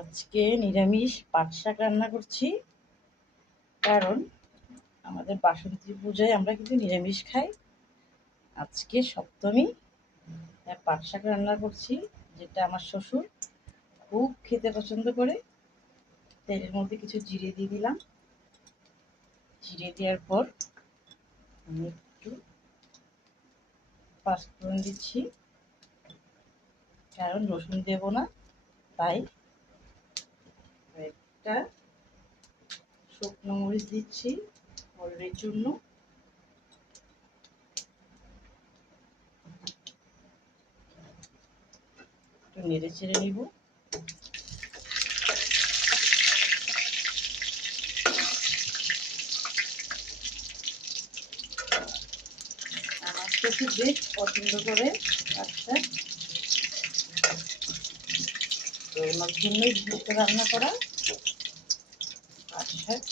আজকে নিরামিষ পাট শাক রান্না করছি। কারণ আমাদের বাসন্তী পূজায় আমরা কিন্তু নিরামিষ খাই। আজকে সপ্তমী, তাই পাট শাক রান্না করছি, যেটা আমার শ্বশুর খুব খেতে পছন্দ করে। তেলের মধ্যে কিছু জিরে দিয়ে দিলাম। জিরে দেওয়ার পর আমি একটু পাঁচফোড়ন দিচ্ছি, কারণ রসুন দেব না, তাই। একটা শুকনো মরিচ দিচ্ছি ফোড়নের জন্য। একটু নেড়ে চেড়ে নিব। আমার শ্বশুর বেশ পছন্দ করে পাট শাক, তো ওনার জন্যই জিনিসটা রান্না করা। পাট শাক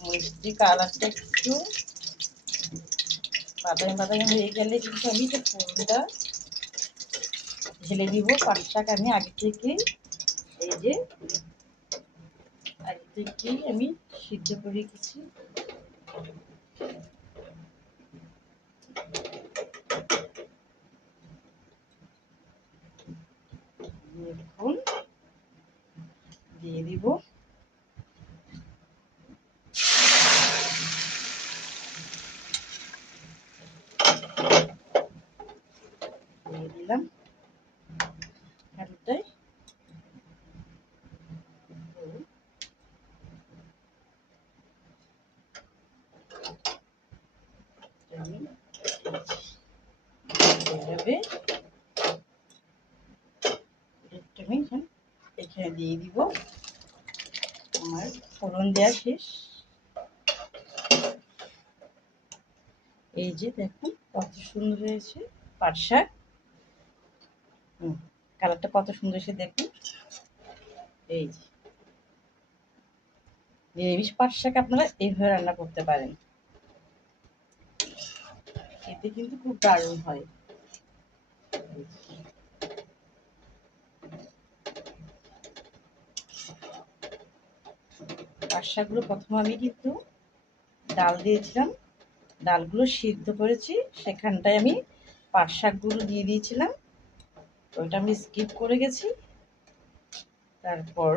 মরিচটি কালারটা একটু বাদামি বাদামি হয়ে গেলে কিন্তু আমি যে ফোড়নটা ঢেলে দিব। পাট শাক আমি আগে থেকেই আমি সিদ্ধ করে রেখেছি। এখন দিয়ে দিব দিলাম আলুটাই। আমি এইভাবে আমি এখানে দিয়ে দিব। আমার ফোড়ন দেওয়া শেষ। এই যে দেখুন কত সুন্দর হয়েছে পাট শাক। কালারটা কত সুন্দর এসে দেখুন। এই যে নিরামিষ পাট শাক আপনারা এইভাবে রান্না করতে পারেন, এতে কিন্তু খুব দারুণ হয়। পাট শাকগুলো প্রথমে আমি কিন্তু ডাল দিয়েছিলাম, ডালগুলো সিদ্ধ করেছি, সেখানটায় আমি পাট শাকগুলো দিয়ে দিয়েছিলাম, ওইটা আমি স্কিপ করে গেছি। তারপর